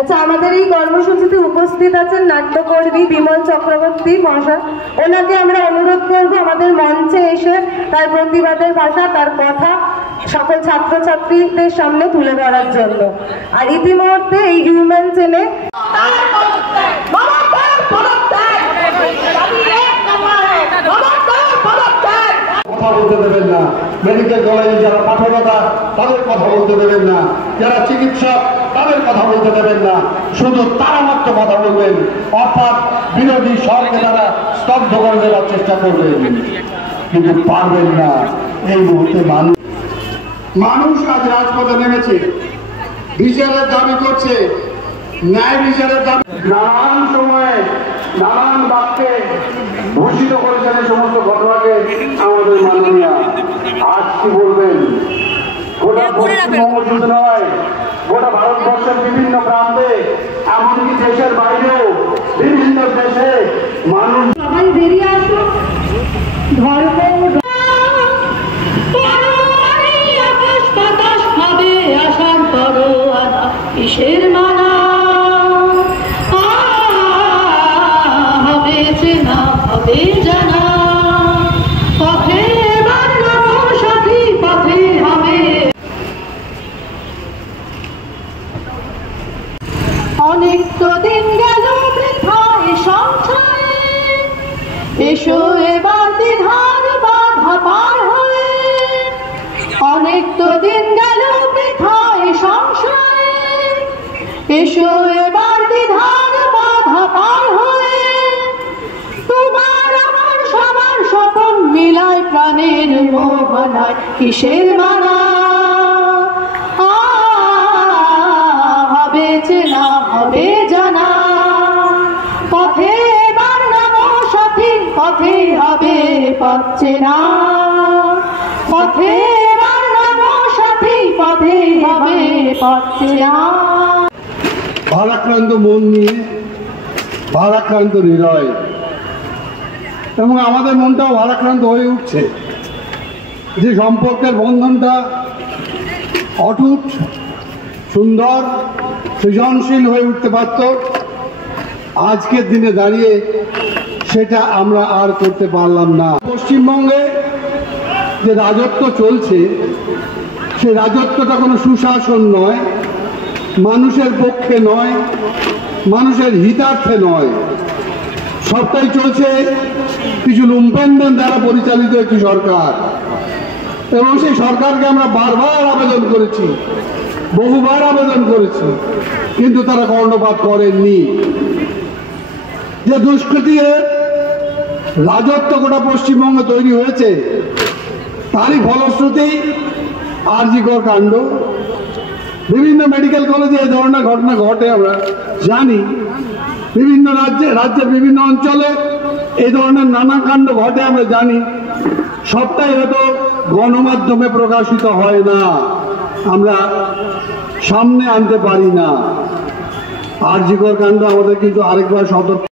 আচ্ছা, আমাদের এই কর্মসূচিতে উপস্থিত আছেন নাট্যকর্মী বিমল চক্রবর্তী মহাশয়। ওনাকে আমরা অনুরোধ করব আমাদের মঞ্চে এসে তার প্রতিবাদের ভাষা, তার কথা সকল ছাত্রছাত্রীদের সামনে তুলে ধরার জন্য। আর ইতিমধ্যে এই হিউম্যান চেনে কথা বলতে দেবেন না, মেডিকেল কলেজে যারা পাঠকতা তাদের কথা বলতে দেবেন না, যারা চিকিৎসক তাদের কথা বলতে দেবেন না, শুধু তারা মাত্র কথা বলবেন, অর্থাৎ বিরোধী স্বরকে তারা স্তব্ধ করে দেওয়ার চেষ্টা করবেন, কিন্তু পারবেন না। এই মুহূর্তে মানুষ আজ রাজপথে নেমেছে, বিচারের দাবি করছে, ন্যায় বিচারের দাবি। নানান সময়ে নানান বাক্যে ভূষিত করেছেন এই সমস্ত ঘটনাকে আমাদের মাননীয়। আজ কি বলবেন? গোটা পশ্চিমবঙ্গ শুধু নয়, গোটা ভারতবর্ষের বিভিন্ন প্রান্তে, এমনকি দেশের বাইরেও বিভিন্ন দেশে মানুষ সবাই বেরিয়ে আসুন। ধর্ম আসার পরও কিসের মালা হবে চেনা হবে জানা, পথে সাথী পথে হবে। অনেক তো দিন গেল বৃথায় সংসারে, এসো এবার দ্বিধার বাধা পার হয়ে। অনেক তো দিন গেল বৃথায় সংসারে, এসো এবার দ্বিধার বাধা পার হয়ে। তোমার আমার সবার স্বপন মিলায় প্রাণের মোহনায় কিসের মানা, হবে চেনা হবে জানা, পথে এবার নামো সাথী পথে হবে পথ চেনা, পথে এবার নামো সাথী পথে হবে পথ চেনা। ভারাক্রান্ত মন নিয়ে, ভারাক্রান্ত হৃদয়, এবং আমাদের মনটাও ভারাক্রান্ত হয়ে উঠছে। যে সম্পর্কের বন্ধনটা অটুট, সুন্দর, সৃজনশীল হয়ে উঠতে পারত, আজকের দিনে দাঁড়িয়ে সেটা আমরা আর করতে পারলাম না। পশ্চিমবঙ্গে যে রাজত্ব চলছে, সে রাজত্বটা কোনো সুশাসন নয়, মানুষের পক্ষে নয়, মানুষের হিতার্থে নয়, সবটাই চলছে কিছু লুম্পেনদের দ্বারা পরিচালিত একটি সরকার। এবং সেই সরকারকে আমরা বারবার আবেদন করেছি, বহুবার আবেদন করেছি, কিন্তু তারা কর্ণপাত করেননি। যে দুষ্কৃতির রাজত্ব গোটা পশ্চিমবঙ্গে তৈরি হয়েছে, তারই ফলশ্রুতি আরজিকর কাণ্ড। বিভিন্ন মেডিকেল কলেজে এই ধরনের ঘটনা ঘটে আমরা জানি, বিভিন্ন রাজ্যের বিভিন্ন অঞ্চলে এই ধরনের নানা কাণ্ড ঘটে আমরা জানি। সবটাই হয়তো গণমাধ্যমে প্রকাশিত হয় না, আমরা সামনে আনতে পারি না। আরজিকর কাণ্ড আমাদের কিন্তু আরেকবার সতর্ক